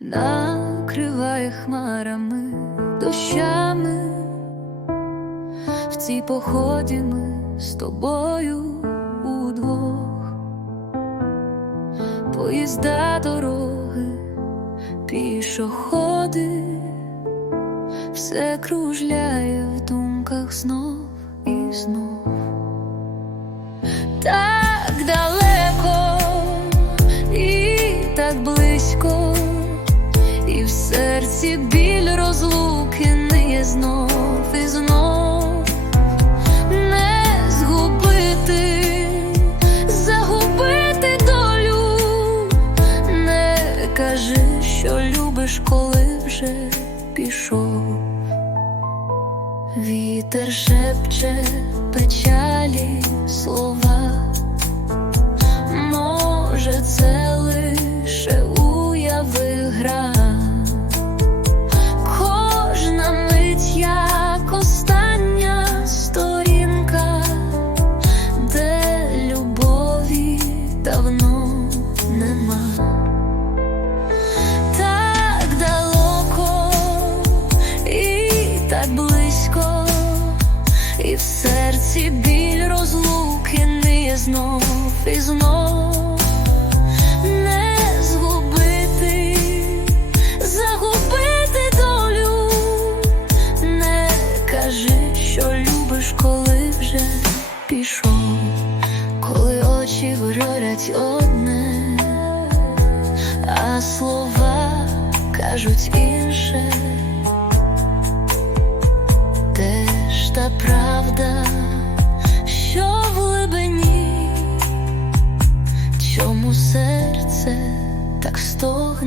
накриває хмарами, дощами. В цій поході ми з тобою удвох, поїзда дороги, пішоходи, все кружляє в думках знов і знов. Так далеко і так близько, серці біль розлуки ниє знов і знов. Не згубити, загубити долю, не кажи, що любиш, коли вже пішов. Вітер шепче печалі слова, може, це в серці біль розлуки ниє знов і знов. Не згубити, загубити долю, не кажи, що любиш, коли вже пішов, коли очі говорять одне, а слова кажуть інше.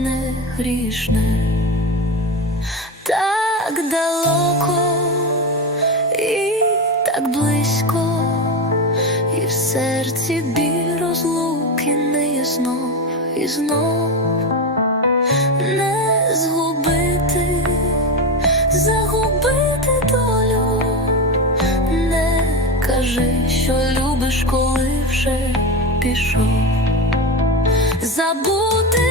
Не грішне, так далеко і так близько, і в серці біль розлуки не є знов і знов. Не згубити, загубити долю, не кажи, що любиш, коли вже пішов. Забути